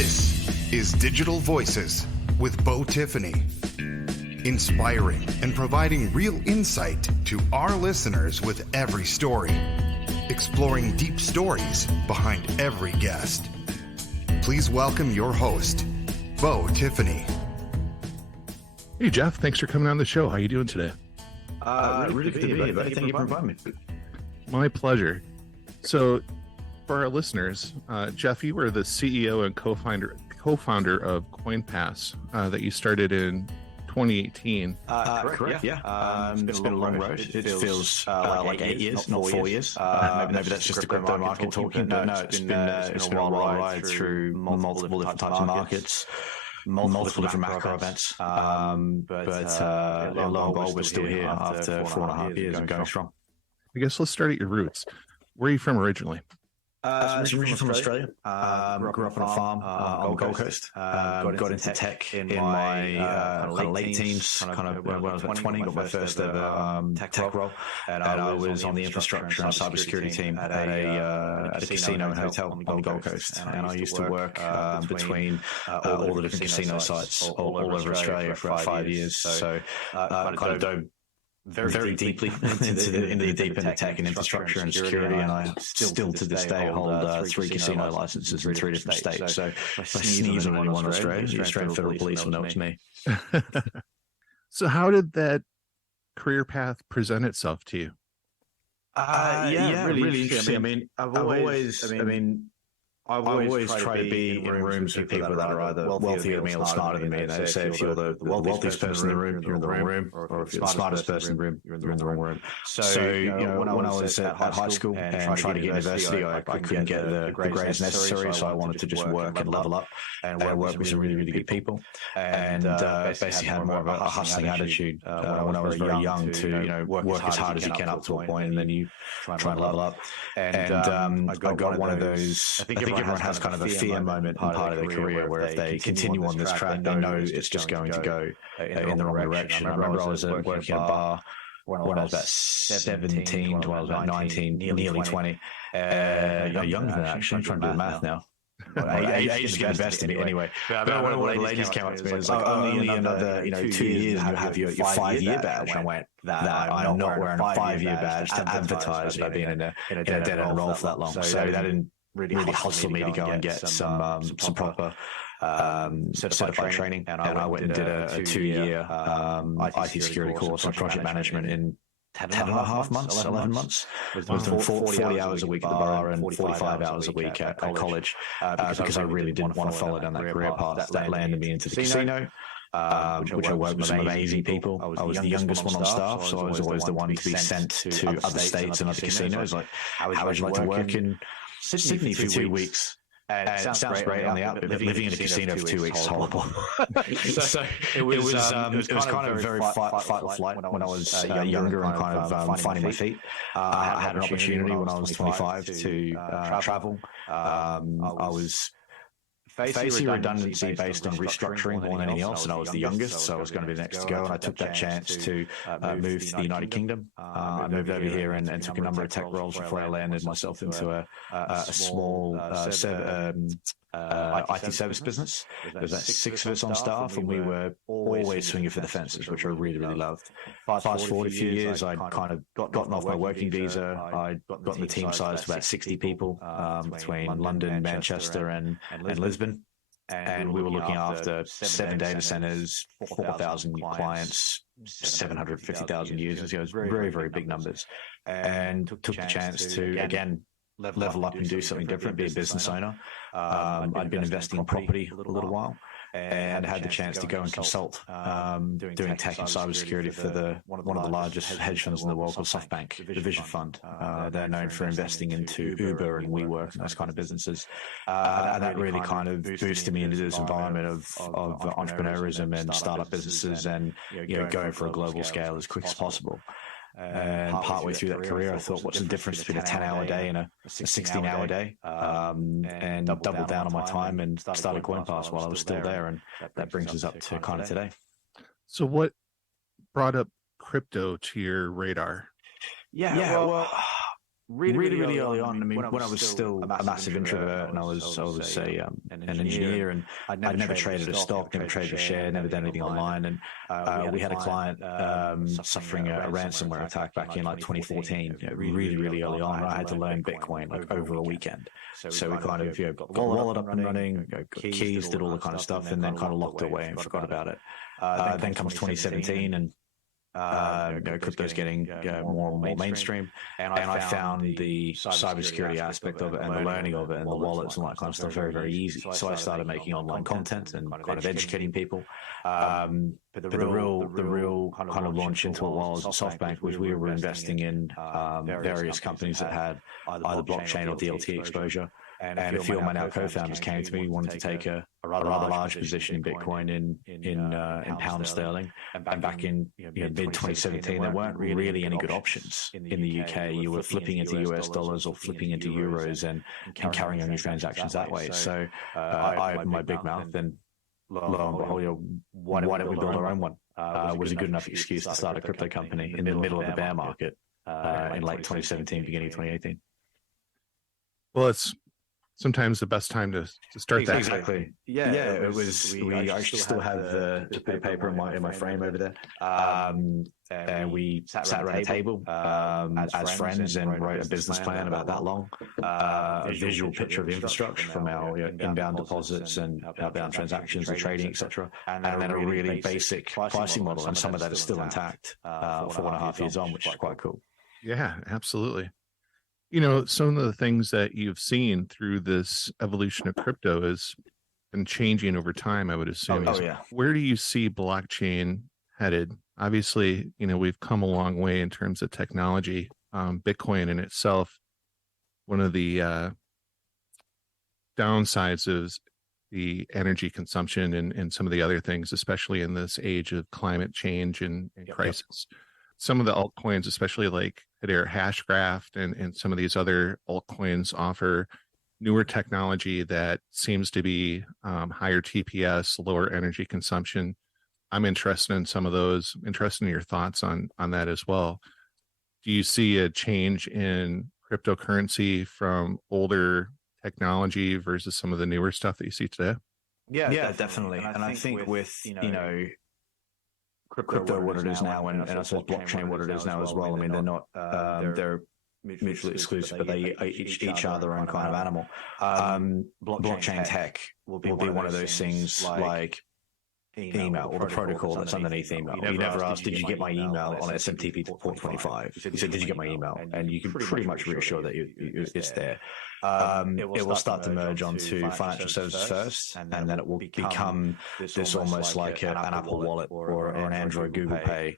This is Digital Voices with Bo Tiffany. Inspiring and providing real insight to our listeners with every story. Exploring deep stories behind every guest. Please welcome your host, Bo Tiffany. Hey, Jeff. Thanks for coming on the show. How you doing today? Really good to be here, buddy. Thank you for inviting me. My pleasure. So, for our listeners, Jeff, you were the CEO and co-founder of Coinpass that you started in 2018. Correct. Yeah. It's been a long road. It feels like 8 years, not 4 years. Maybe that's just the crypto market talking. But no, it's been a wild ride through multiple different types of markets, multiple different macro events. But lo and behold, we're still here after 4.5 years and going strong. I guess let's start at your roots. Where are you from originally? I'm originally from Australia. Grew up on a farm on the Gold Coast. Got into tech in my kind of late teens, kind of when I was about 20. Got my first ever tech role, and I was on the infrastructure and cybersecurity team at a casino and hotel on the Gold Coast. And I used to work between all the different casino sites all over Australia for about 5 years. So kind of dove very deeply into the deep end of tech and infrastructure and security, and I still to this day hold 3 casino licenses in 3 different states. So if I sneeze on anyone in Australia, the Australian Federal Police will know it's me. So how did that career path present itself to you? Really interesting. I mean, I've always tried to be in rooms with people that are either wealthier than me or smarter than me. They say if you're the wealthiest person in the room, you're in the wrong room, or if you're the smartest person in the room, you're in the wrong room. So when I was at high school and trying to get university, I couldn't get the grades necessary, so I wanted to just work and level up and work with some really good people, and basically had more of a hustling attitude when I was very young to work as hard as you can up to a point, and then you try and level up. And I got one of those. I think everyone has kind of a fear moment in part of their career where if they continue on this track, they know it's just going to go in the wrong direction. I remember I was working at a bar when I was about 17 to when I was about 19, nearly 20. Younger than that, actually. I'm trying to do the math now. Age get the best of me anyway. But one of the ladies came up to me and was like, only another 2 years and you have your 5-year badge. And I went, I'm not wearing a 5-year badge to advertise about being in a dead-end role for that long. So that didn't really hustle me to go and get some proper certified training. And I went and did a 2-year IT security course on project management in 10.5 months, 11 months. I was doing 40 hours a week at the bar and 45 hours a week at college because I really didn't want to follow down that career path. That landed me into the casino, which I worked with some amazing people. I was the youngest one on staff, so I was always the one to be sent to other states and other casinos. Like, how would you like to work in Sydney for 2 weeks? And it sounds great on the output, but living in a casino for 2 weeks is horrible. so it was kind of very fight or flight when I was younger and kind of finding my feet. I had an opportunity when I was 25 to travel. I was facing redundancy based on restructuring more than anything else, and I was the youngest, so I was going to be the next to go, and I took that chance to move to the United Kingdom. I moved over here and took a number of tech roles before I landed myself into a small IT service business. There was about 6 of us on staff, and we were always swinging for the fences, which I really loved. Fast forward a few years, I'd kind of gotten off my working visa. I'd gotten the team size to about 60 people between London, Manchester, and Lisbon. And we were looking after 7 data centers, 4,000 clients, 750,000 users. It was very big numbers. And took the chance to, again, level up and do something different, be a business owner. I'd been investing in property a little while and had the chance to go and consult doing tech and cybersecurity for one of the largest hedge funds in the world called SoftBank, the Vision Fund. They're known for investing into Uber and WeWork and those kind of businesses. And that really kind of boosted me into this environment of entrepreneurism and startup businesses and going for a global scale as quick as possible. And partway through that career, I thought, what's the difference between a 10-hour day and a 16-hour day? And doubled down on my time and started Coinpass while I was still there. And that brings us up to kind of today. So what brought up crypto to your radar? Well, really early on. I mean, when I was still a massive introvert, and I was an engineer, and I'd never traded a stock, never traded a share, never done anything online. And we had a client suffering a ransomware attack back in like 2014, really early on. I had to learn Bitcoin like over a weekend. So we kind of got the wallet up and running, got keys, did all the kind of stuff, and then kind of locked it away and forgot about it. Then comes 2017, and crypto's getting more and more mainstream, and I found the cybersecurity aspect of it and the learning of it and the wallets and that kind of stuff very easy. So I started making online content and kind of educating people. But the real kind of launch into it was SoftBank, which we were investing in various companies that had either blockchain or DLT exposure. And a few of my now co-founders came to me, wanted to take a rather large position in Bitcoin in pound sterling. And back in mid 2017, there weren't really any good options in the UK. You were flipping into US dollars or flipping into euros and carrying on your transactions that way. So I opened my big mouth, and lo and behold, why don't we build our own one? Was a good enough excuse to start a crypto company in the middle of the bear market in late 2017, beginning of 2018. Well, it's sometimes the best time to start that. Exactly. Yeah, it was. We actually still have the bit of paper in my frame over there. And we sat around a table as friends and wrote a business plan about that long, a visual picture of the infrastructure from our inbound deposits and outbound transactions and trading, etc. And then a really basic pricing model, and some of that is still intact 4.5 years on, which is quite cool. Yeah, absolutely. Some of the things that you've seen through this evolution of crypto has been changing over time, I would assume. Yeah. Where do you see blockchain headed? Obviously, we've come a long way in terms of technology. Bitcoin in itself, one of the downsides is the energy consumption and some of the other things, especially in this age of climate change and crisis. Some of the altcoins, especially like Hedera Hashgraph and some of these other altcoins, offer newer technology that seems to be higher TPS, lower energy consumption. I'm interested in some of those, interested in your thoughts on that as well. Do you see a change in cryptocurrency from older technology versus some of the newer stuff that you see today? Yeah, definitely. And I think with, crypto what it is now, and I suppose blockchain what it is now as well. I mean, they're not they're mutually exclusive, but they each are their own kind of animal. Blockchain tech will be one of those things like email or the protocol that's underneath email. You never ask, did you get my email on SMTP port 25? You said, did you get my email? And you can pretty much reassure that it's there. It will start to merge onto financial services first, and then it will become this almost like an Apple Wallet or an Android Google Pay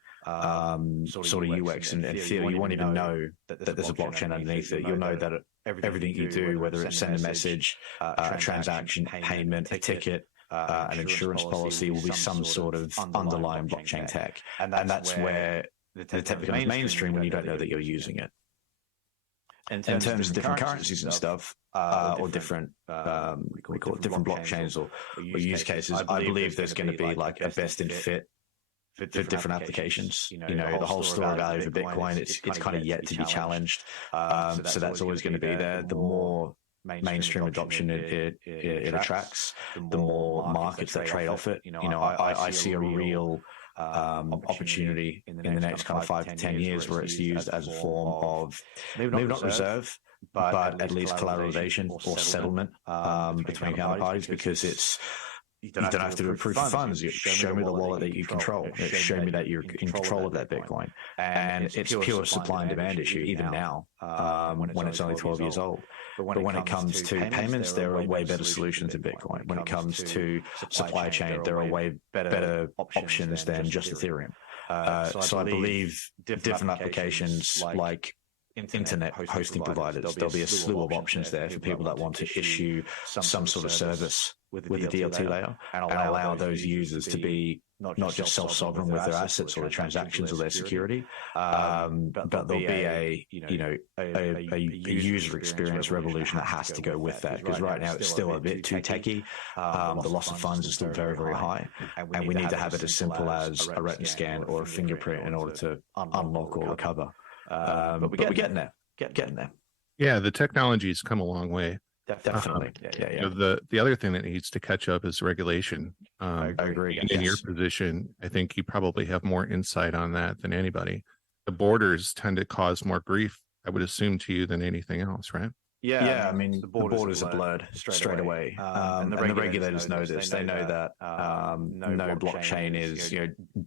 sort of UX and feel. You won't even know that there's a blockchain underneath it. You'll know that everything you do, whether it's send a message, a transaction, payment, a ticket, an insurance policy, will be some sort of underlying blockchain tech. And that's where the tech becomes mainstream when you don't know that you're using it. In terms of different currencies and stuff, or different, we call it different blockchains or use cases, I believe there's going to be like a best in fit for different applications. The whole store value of Bitcoin, it's kind of yet to be challenged. So that's always going to be there. The more mainstream adoption it attracts, the more markets that trade off it. I see a real opportunity in the next kind of 5 to 10 years where it's used as a form of maybe not reserve, but at least collateralization or settlement between counterparties, because you don't have to do a proof of funds. You show me the wallet that you control. Show me that you're in control of that Bitcoin. And it's pure supply and demand issue, even now, when it's only 12 years old. But when it comes to payments, there are way better solutions in Bitcoin. When it comes to supply chain, there are way better options than just Ethereum. So I believe different applications like internet hosting providers, there'll be a slew of options there for people that want to issue some sort of service with the DLT layer and allow those users to be not just self-sovereign with their assets or their transactions or their security, but there'll be a user experience revolution that has to go with that, because right now it's still a bit too techy. The loss of funds is still very, very high, and we need to have it as simple as a retina scan or a fingerprint in order to unlock or recover. But we're getting there. Getting there. Yeah, the technology's come a long way. Definitely. The other thing that needs to catch up is regulation. I agree. And in your position, I think you probably have more insight on that than anybody. The borders tend to cause more grief, I would assume, to you than anything else, right? Yeah, I mean, the borders are blurred straight away. And the regulators know this. They know that no blockchain is,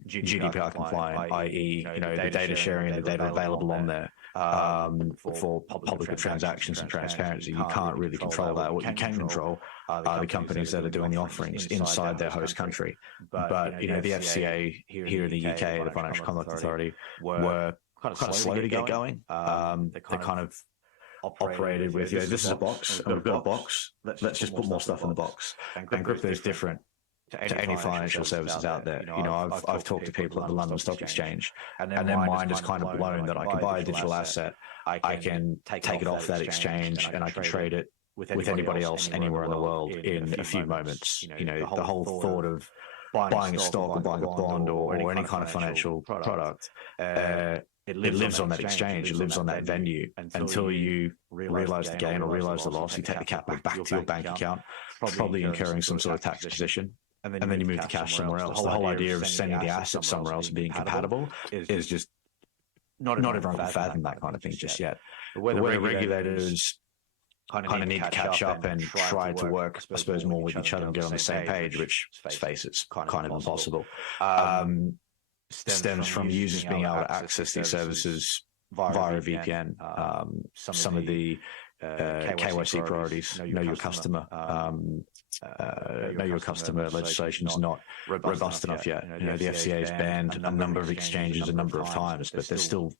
GDPR compliant, i.e., the data sharing and the data available on there for public transactions and transparency. You can't really control that. What you can control are the companies that are doing the offerings inside their host country. But, the FCA here in the UK, the Financial Conduct Authority, were kind of slow to get going. They kind of operated with, this is a box, and we've got a box, let's just put more stuff in the box. And crypto is different to any financial services out there. I've talked to people at the London Stock Exchange, and their mind is kind of blown that I can buy a digital asset, I can take it off that exchange, and I can trade it with anybody else anywhere in the world in a few moments. The whole thought of buying a stock or buying a bond or any kind of financial product, it lives on that exchange, it lives on that venue until you realize the gain or realize the loss. You take the capital back to your bank account, probably incurring some sort of tax position, and then you move the cash somewhere else. The whole idea of sending the asset somewhere else and being compatible is just not everyone can fathom that kind of thing just yet. Where the regulators kind of need to catch up and try to work, I suppose, more with each other and get on the same page, which, let's face it, it's kind of impossible. Stems from users being able to access these services via a VPN. Some of the KYC priorities, know your customer, legislation is not robust enough yet. The FCA has banned a number of exchanges a number of times, but there's still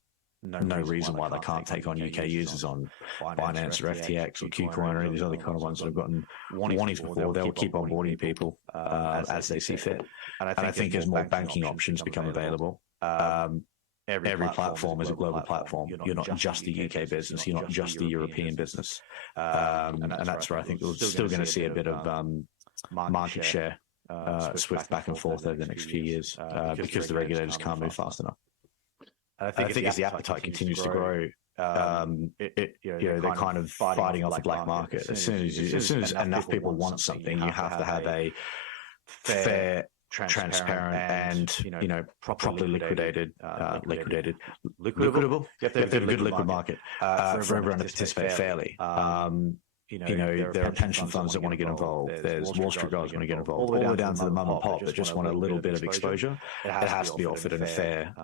no reason why they can't take on UK users on Binance or FTX or KuCoin or any of these other kind of ones that have gotten warnings before. They'll keep onboarding people as they see fit. And I think as more banking options become available, every platform is a global platform. You're not just a UK business. You're not just a European business. And that's where I think we're still going to see a bit of market share swift back and forth over the next few years because the regulators can't move fast enough. I think as the appetite continues to grow, they're kind of fighting off the black market. As soon as enough people want something, you have to have a fair, transparent, and properly liquidable. You have to have a good liquid market for everyone to participate fairly. There are pension funds that want to get involved. There's Wall Street guys want to get involved. All the way down to the mum and pop that just want a little bit of exposure. It has to be offered in a fair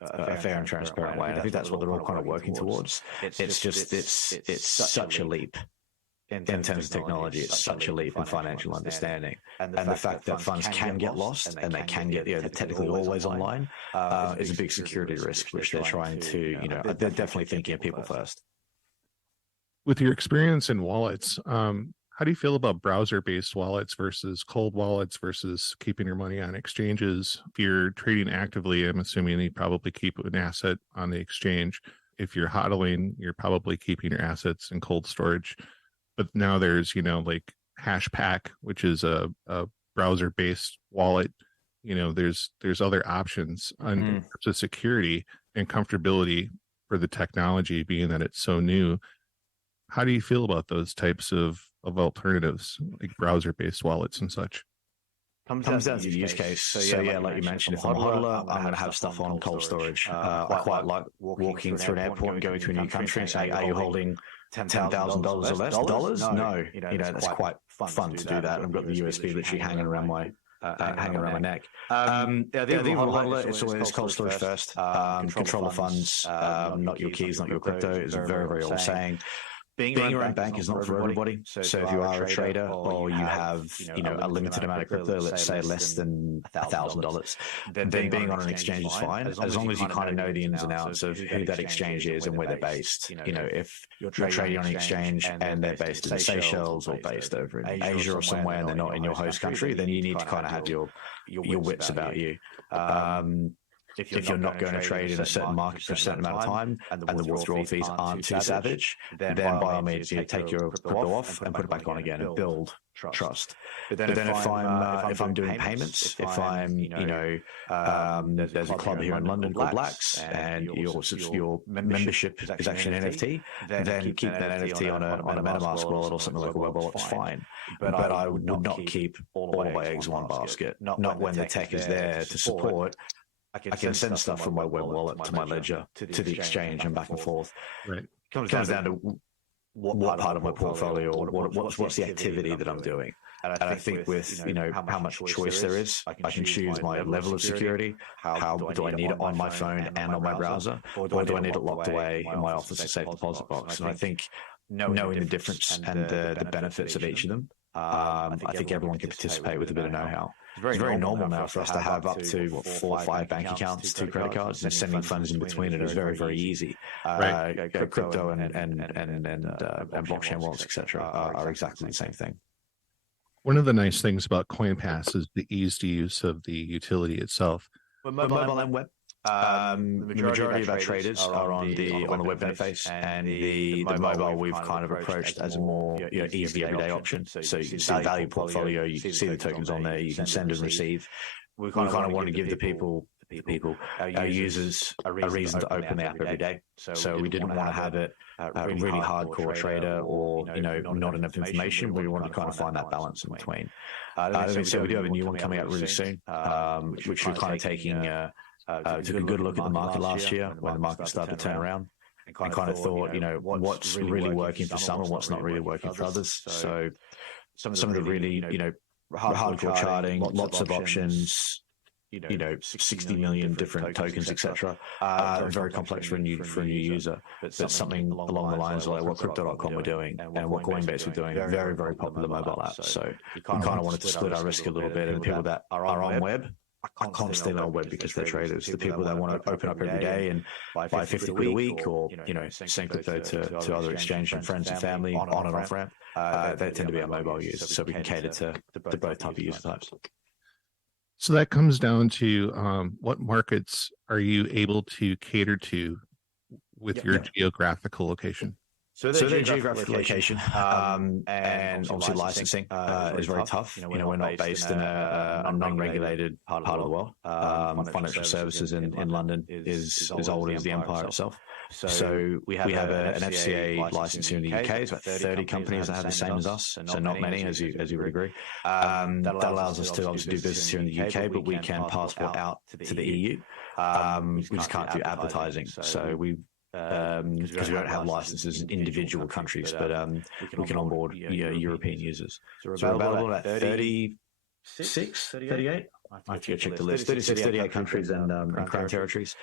and transparent way. And I think that's what they're all kind of working towards. It's such a leap in terms of technology. It's such a leap in financial understanding. And the fact that funds can get lost and they can get, they're technically always online is a big security risk, which they're trying to, they're definitely thinking of people first. With your experience in wallets, how do you feel about browser-based wallets versus cold wallets versus keeping your money on exchanges? If you're trading actively, I'm assuming you probably keep an asset on the exchange. If you're hodling, you're probably keeping your assets in cold storage. But now there's, like Hashpack, which is a browser-based wallet. There's other options in terms of security and comfortability for the technology, being that it's so new. How do you feel about those types of alternatives, like browser-based wallets and such? Comes down to the use case. So yeah, like you mentioned, if I'm a hodler, I'm going to have stuff on cold storage. I quite like walking through an airport and going to a new country and saying, are you holding $10,000 or less? Dollars? No. That's quite fun to do that. I've got the USB literally hanging around my neck. The hodler, it's always cold storage first. Control the funds, not your keys, not your crypto, is a very, very old saying. Being around bank is not for everybody. So if you are a trader or you have, a limited amount of crypto, let's say less than $1,000, then being on an exchange is fine, as long as you kind of know the ins and outs of who that exchange is and where they're based. If you're trading on an exchange and they're based in the Seychelles or based over in Asia or somewhere and they're not in your host country, then you need to kind of have your wits about you. if you're not going to trade in a certain market for a certain amount of time, and the withdrawal fees aren't too savage, then by all means, you take your crypto off and put it back on again and build trust. But then if I'm doing payments, if I'm there's a club here in London called Blacks, and your membership is actually an NFT, then keep that NFT on a MetaMask wallet or something like a web wallet is fine. But I would not keep all of my eggs in one basket. Not when the tech is there to support. I can send stuff from my web wallet to my ledger to the exchange and back and forth. Right. It comes down to what part of my portfolio or what's the activity that I'm doing. And I think with how much choice there is, I can choose my level of security. How do I need it on my phone and on my browser, or do I need it locked away in my office or safe deposit box? And I think knowing the difference and the benefits of each of them, I think everyone can participate with a bit of know-how. It's very normal now for us to have up to 4 or 5 bank accounts, 2 credit cards, and sending funds in between it is very, very easy. Crypto and blockchain wallets, etc., are exactly the same thing. One of the nice things about Coinpass is the ease to use of the utility itself. For mobile and web, the majority of our traders are on the web interface, and the mobile we've kind of approached as a more easy everyday option. So you can see the value portfolio, you can see the tokens on there, you can send and receive. We kind of want to give the people, our users, a reason to open the app every day. So we didn't want to have it a really hardcore trader or not enough information. We wanted to kind of find that balance in between. So we do have a new one coming out really soon, which we're kind of taking. Took a good look at the market last year when the market started to turn around, and kind of thought, what's really working for some and what's not really working for others. So some of the really, hardcore charting, lots of options, 60 million different tokens, etc. Very complex for a new user. But something along the lines of like what Crypto.com were doing and what Coinbase were doing, very, very popular mobile apps. So we kind of wanted to split our risk a little bit, and the people that are on web, I can't stay on web because they're traders. The people that want to open up every day and buy 50 quid a week, or send crypto to other exchange and friends and family on and off ramp, they tend to be our mobile users. So we can cater to both type of user types. So that comes down to what markets are you able to cater to with your geographical location? So their geographic location and obviously licensing is very tough. We're not based in a non-regulated part of the world. Financial services in London is as old as the empire itself. So we have an FCA license here in the UK. There's about 30 companies that have the same as us, so not many, as you would agree. That allows us to obviously do business here in the UK, but we can passport out to the EU. We just can't do advertising. So because we don't have licenses in individual countries, but we can onboard European users. So we're available at 36, 38? I have to go check the list. 36, 38 countries and Crown territories.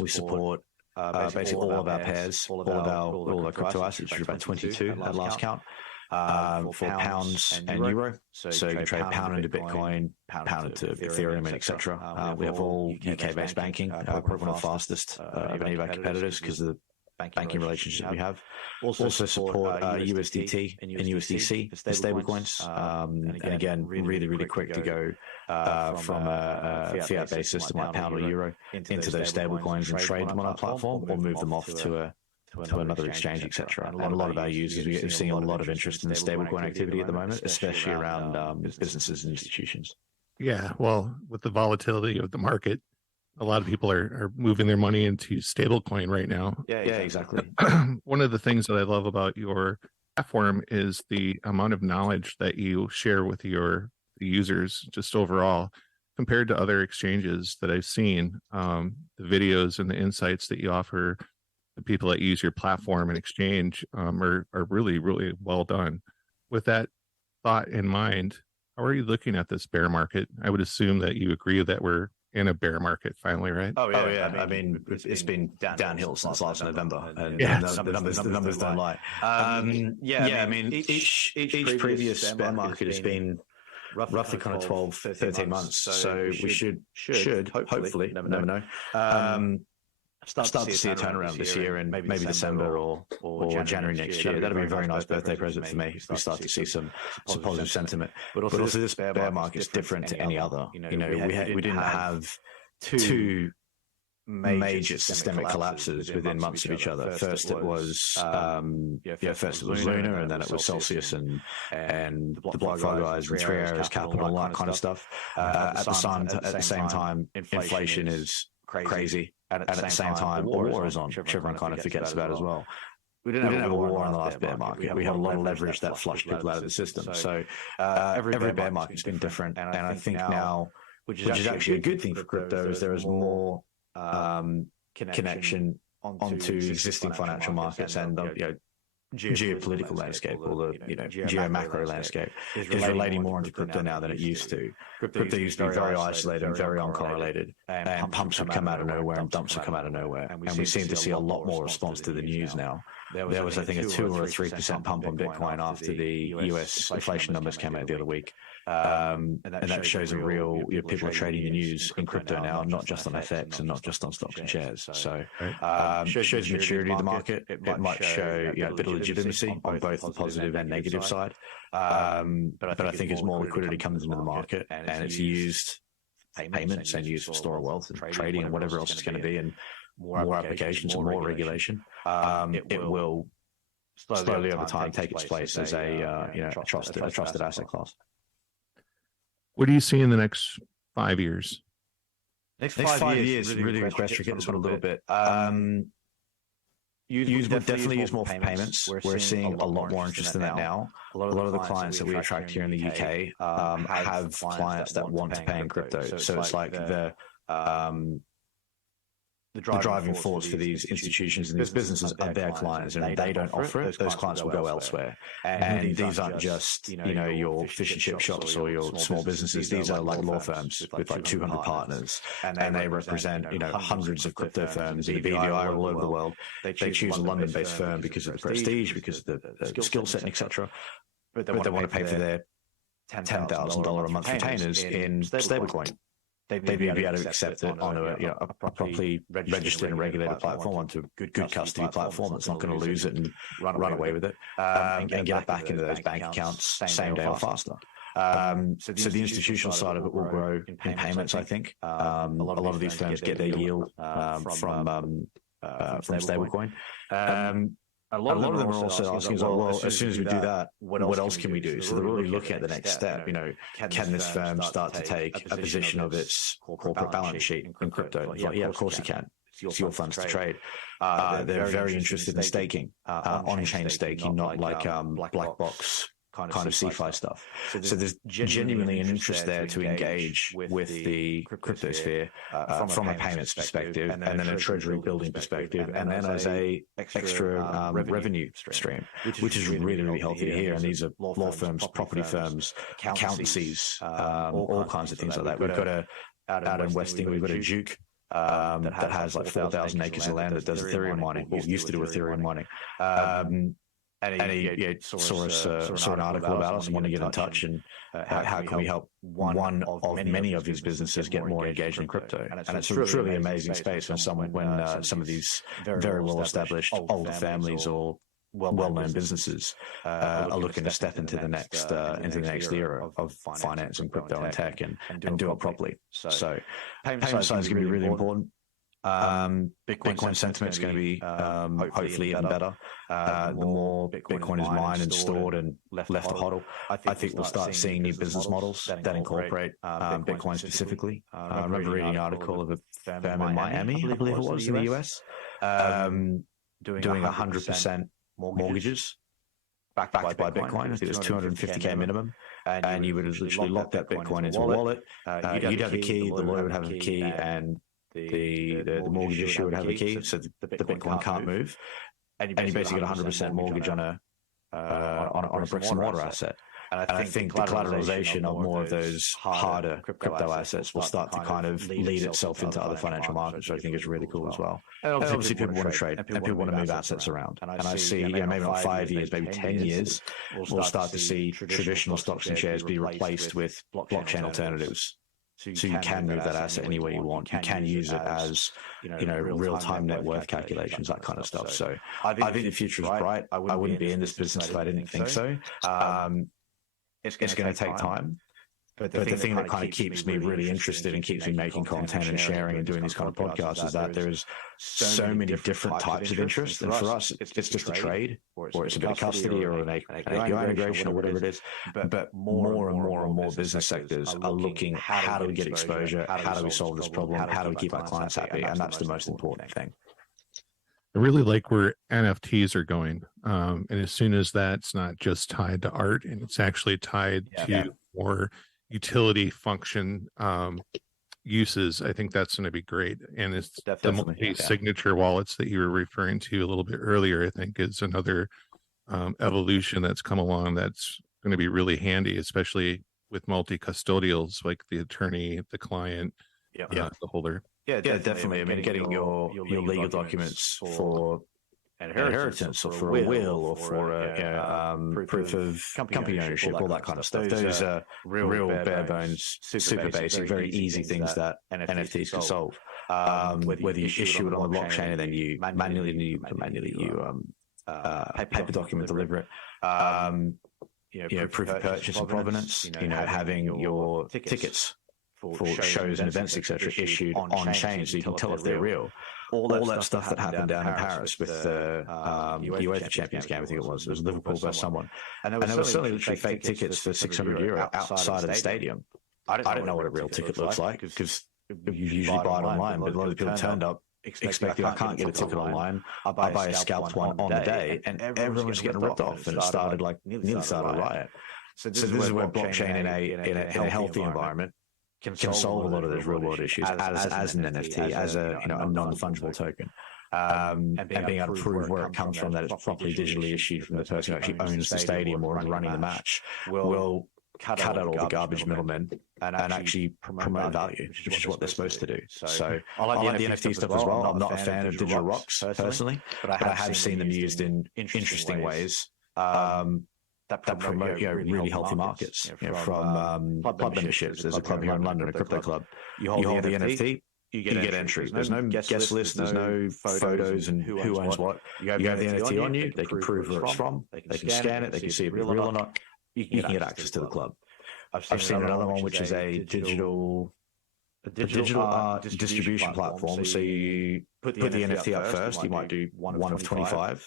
We support basically all of our pairs, all of our crypto assets, which is about 22 at last count. For pounds and euro, so you can trade pound into Bitcoin, pound into Ethereum, and etc. We have all UK-based banking, probably one of the fastest of any of our competitors because of the banking relationship we have. Also support USDT and USDC, the stablecoins, and again, really quick to go from a fiat-based system like pound or euro into those stablecoins and trade them on our platform or move them off to another exchange, etc. And a lot of our users, we're seeing a lot of interest in the stablecoin activity at the moment, especially around businesses and institutions. Yeah, well, with the volatility of the market, a lot of people are moving their money into stablecoin right now. Yeah, exactly. One of the things that I love about your platform is the amount of knowledge that you share with your users just overall compared to other exchanges that I've seen. The videos and the insights that you offer the people that use your platform and exchange are really, really well done. With that thought in mind, how are you looking at this bear market? I would assume that you agree that we're in a bear market finally, right? Oh yeah. I mean, it's been downhill since last November, and the numbers don't lie. I mean, each previous bear market has been roughly kind of 12, 13 months. So we should hopefully, never know, start to see a turnaround this year in maybe December or January next year. That'll be a very nice birthday present for me if we start to see some positive sentiment. But also this bear market is different to any other. We didn't have two major systemic collapses within months of each other. First it was Luna, and then it was Celsius and the BlockFi guys and Three Arrows Capital, all that kind of stuff. At the same time, inflation is crazy, and at the same time, war is on, which everyone kind of forgets about as well. We didn't have a war in the last bear market. We had a lot of leverage that flushed people out of the system. So every bear market's been different, and I think now, which is actually a good thing for crypto, is there is more connection onto existing financial markets, and the geopolitical landscape, or the geo-macro landscape is relating more into crypto now than it used to. Crypto used to be very isolated and very uncorrelated, and pumps would come out of nowhere and dumps would come out of nowhere, and we seem to see a lot more response to the news now. There was, I think, a 2 or a 3% pump on Bitcoin after the US inflation numbers came out the other week. And that shows a real, people are trading the news in crypto now, not just on FX and not just on stocks and shares. So shows the maturity of the market. It might show a bit of legitimacy on both the positive and negative side. But I think as more liquidity comes into the market and it's used for payments and used for store of wealth and trading and whatever else it's going to be, and more applications and more regulation, it will slowly over time take its place as a trusted asset class. What do you see in the next 5 years? Next 5 years, really good question. Get this one a little bit. Use would definitely use more for payments. We're seeing a lot more interest in that now. A lot of the clients that we attract here in the UK have clients that want to pay in crypto. So it's like the driving force for these institutions and these businesses are their clients, and if they don't offer it, those clients will go elsewhere. And these aren't just your fish and chip shops or your small businesses. These are like law firms with like 200 partners, and they represent hundreds of crypto firms in the BVI all over the world. They choose a London-based firm because of the prestige, because of the skill set, etc. But they want to pay for their $10,000 a month retainers in stablecoin. They'd be able to accept it on a properly registered and regulated platform, onto a good custody platform that's not going to lose it and run away with it, and get it back into those bank accounts same day or faster. So the institutional side of it will grow in payments, I think. A lot of these firms get their yield from stablecoin. A lot of them are also asking, well, as soon as we do that, what else can we do? So they're really looking at the next step. Can this firm start to take a position of its corporate balance sheet in crypto? Like, yeah, of course you can. It's your funds to trade. They're very interested in staking, on-chain staking, not like black box kind of CeFi stuff. So there's genuinely an interest there to engage with the crypto sphere from a payments perspective, and then a treasury building perspective, and then as a extra revenue stream, which is really, really healthy to hear. And these are law firms, property firms, accountancies, all kinds of things like that. We've got out in Westing, we've got a Duke that has like 4,000 acres of land that does Ethereum mining, or used to do Ethereum mining. And he saw an article about us and wanted to get in touch, and how can we help one of many of his businesses get more engaged in crypto. And it's a truly amazing space when some of these very well-established older families or well-known businesses are looking to step into the next era of finance and crypto and tech and do it properly. So payment side is going to be really important. Bitcoin sentiment is going to be hopefully even better. The more Bitcoin is mined and stored and left to hodl, I think we'll start seeing new business models that incorporate Bitcoin specifically. I remember reading an article of a firm in Miami, I believe it was, in the US, doing 100% mortgages backed by Bitcoin. I think it was $250K minimum, and you would literally lock that Bitcoin into a wallet. You'd have a key, the lawyer would have a key, and the mortgage issuer would have a key, so the Bitcoin can't move, and you basically get 100% mortgage on a bricks and mortar asset. And I think the collateralization of more of those harder crypto assets will start to kind of lead itself into other financial markets, which I think is really cool as well. And obviously people want to trade and people want to move assets around. And I see, maybe not 5 years, maybe 10 years, we'll start to see traditional stocks and shares be replaced with blockchain alternatives. So you can move that asset any way you want. You can use it as, real-time net worth calculations, that kind of stuff. So I think the future is bright. I wouldn't be in this business if I didn't think so. It's going to take time. But the thing that kind of keeps me really interested and keeps me making content and sharing and doing these kind of podcasts is that there's so many different types of interest. And for us, it's just a trade, or it's a bit of custody, or an API integration, or whatever it is. But more and more business sectors are looking, how do we get exposure? How do we solve this problem? How do we keep our clients happy? And that's the most important thing. I really like where NFTs are going. And as soon as that's not just tied to art and it's actually tied to more utility function uses, I think that's going to be great. And it's the multi-signature wallets that you were referring to a little bit earlier, I think is another evolution that's come along that's going to be really handy, especially with multi-custodials like the attorney, the client, the holder. Yeah, definitely. I mean, getting your legal documents for inheritance, or for a will, or for proof of company ownership, all that kind of stuff. Those are real bare bones, super basic, very easy things that NFTs can solve. Whether you issue it on the blockchain and then you manually paper document deliver it. Proof of purchase and provenance. Having your tickets for shows and events, etc., issued on chain, so you can tell if they're real. All that stuff that happened down in Paris with the UEFA Champions game, I think it was Liverpool versus someone, and there were certainly literally fake tickets for €600 outside of the stadium. I don't know what a real ticket looks like, because you usually buy it online, but a lot of people turned up expecting, I can't get a ticket online, I buy a scalped one on the day, and everyone was getting ripped off, and it started nearly started a riot. So this is where blockchain in a healthy environment can solve a lot of those real world issues as an NFT, as a non-fungible token, and being able to prove where it comes from, that it's properly digitally issued from the person who actually owns the stadium or is running the match, will cut out all the garbage middlemen and actually promote value, which is what they're supposed to do. So I like the NFT stuff as well. I'm not a fan of digital rocks personally, but I have seen them used in interesting ways. That promote really healthy markets, from club memberships. There's a club here in London, a crypto club. You hold the NFT, you get entry. There's no guest list, there's no photos and who owns what. You have the NFT on you, they can prove where it's from, they can scan it, they can see if it's real or not. You can get access to the club. I've seen another one which is a digital art distribution platform. So you put the NFT up first, you might do one of 25.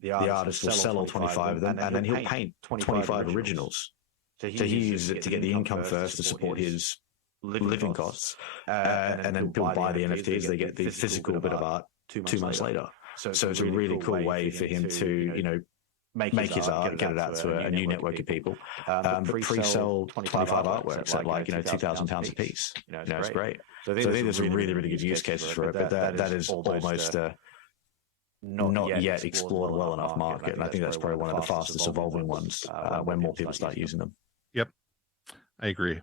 The artist will sell all 25 of them, and then he'll paint 25 originals. So he uses it to get the income first to support his living costs, and then people buy the NFTs. They get the physical bit of art 2 months later. So it's a really cool way for him to make his art, get it out to a new network of people. But pre-sell 25 artworks at £2,000 a piece. It's great. So I think there's some really good use cases for it. But that is almost not yet explored well enough market, and I think that's probably one of the fastest evolving ones when more people start using them. Yep, I agree.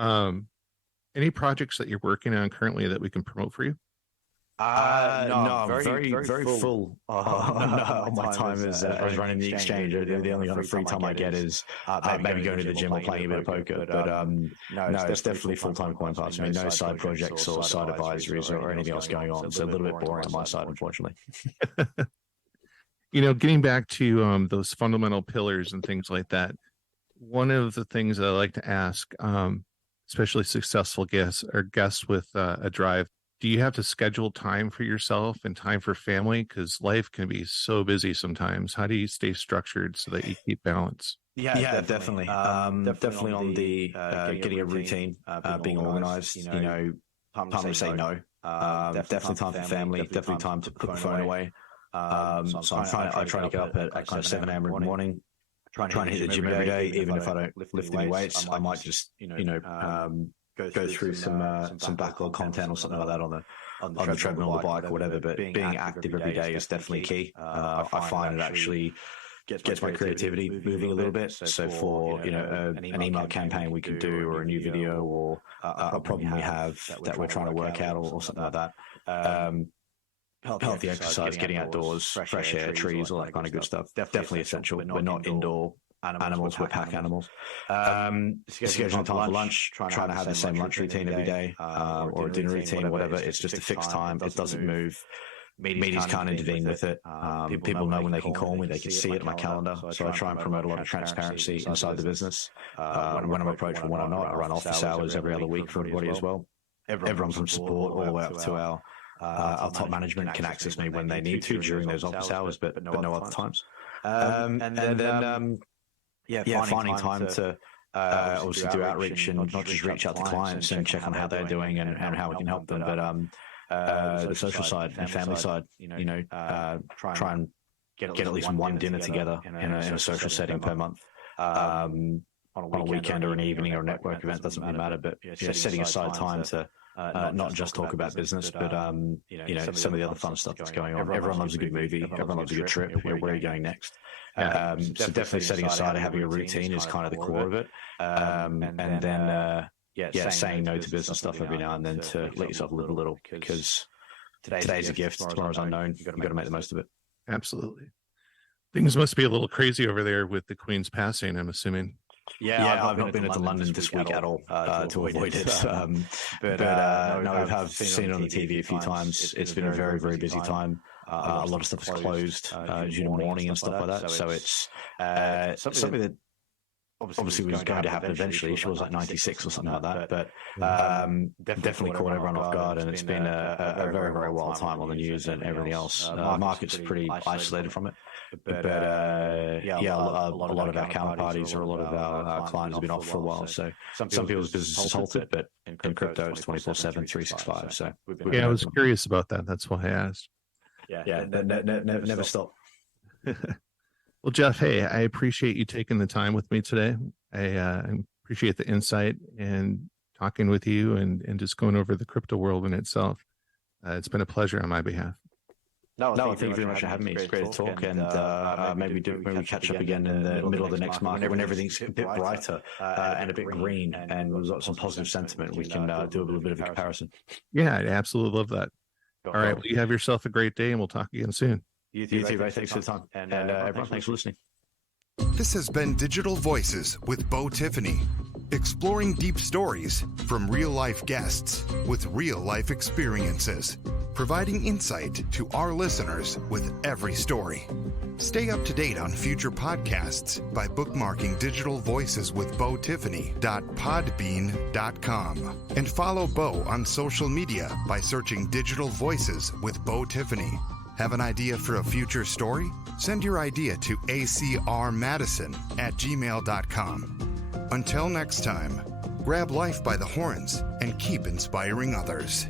Any projects that you're working on currently that we can promote for you? No, I'm very full. My time is running the exchange. The only kind of free time I get is maybe going to the gym or playing a bit of poker. But no, it's definitely full-time Coinpass. I mean, no side projects or side advisories or anything else going on. It's a little bit boring on my side, unfortunately. Getting back to those fundamental pillars and things like that, one of the things that I like to ask, especially successful guests with a drive, do you have to schedule time for yourself and time for family? Because life can be so busy sometimes. How do you stay structured so that you keep balance? Yeah, definitely. Definitely on the getting a routine, being organized, time to say no. Definitely time for family, definitely time to put the phone away. So I try to get up at kind of 7 a.m. in the morning, trying to hit the gym every day, even if I don't lift any weights. I might just, go through some backlog content or something like that on the treadmill, the bike, or whatever. But being active every day is definitely key. I find it actually gets my creativity moving a little bit. So for an email campaign we could do, or a new video, or a problem we have that we're trying to work out, or something like that. Healthy exercise, getting outdoors, fresh air, trees, all that kind of good stuff. Definitely essential. We're not indoor animals, we're pack animals. Scheduling time for lunch, trying to have the same lunch routine every day, or a dinner routine, or whatever. It's just a fixed time. It doesn't move. media's can't intervene with it. People know when they can call me, they can see it in my calendar. So I try and promote a lot of transparency inside the business. When I'm approached and when I'm not, I run office hours every other week for everybody as well. Everyone from support all the way up to our top management can access me when they need to during those office hours, but no other times. And then finding time to obviously do outreach and not just reach out to clients and check on how they're doing and how we can help them, but the social side and family side, try and get at least one dinner together in a social setting per month. On a weekend or an evening or a network event, doesn't really matter, but setting aside time to not just talk about business, but some of the other fun stuff that's going on. Everyone loves a good movie. Everyone loves a good trip. Where are you going next? So definitely setting aside and having a routine is kind of the core of it. And then saying no to business stuff every now and then to let yourself live a little, because today's a gift, tomorrow's unknown. You've got to make the most of it. Absolutely. Things must be a little crazy over there with the Queen's passing, I'm assuming. Yeah, I've not been into London this week at all to avoid it. But I have seen it on the TV a few times. It's been a very, very busy time. A lot of stuff is closed due to mourning and stuff like that. So it's something that obviously was going to happen eventually. She was like 96 or something like that. But definitely caught everyone off guard. And it's been a very, very wild time on the news and everything else. The market's pretty isolated from it. But a lot of our counterparties or a lot of our clients have been off for a while. So some people's business is halted, but in crypto it's 24/7, 365. So I was curious about that. That's why I asked. Never stop. Well, Jeff, hey, I appreciate you taking the time with me today. I appreciate the insight and talking with you and just going over the crypto world in itself. It's been a pleasure on my behalf. No, thank you very much for having me. It's great to talk, and maybe we catch up again in the middle of the next market when everything's a bit brighter and a bit green, and we've got some positive sentiment. We can do a little bit of a comparison. Yeah, I absolutely love that. All right, well, you have yourself a great day, and we'll talk again soon. You too, Ray. Thanks for the time, and everyone, thanks for listening. This has been Digital Voices with Bo Tiffany, exploring deep stories from real-life guests with real-life experiences, providing insight to our listeners with every story. Stay up to date on future podcasts by bookmarking Digital Voices with BoTiffany.podbean.com and follow Bo on social media by searching Digital Voices with Bo Tiffany. Have an idea for a future story? Send your idea to acrmadison@gmail.com. Until next time, grab life by the horns and keep inspiring others.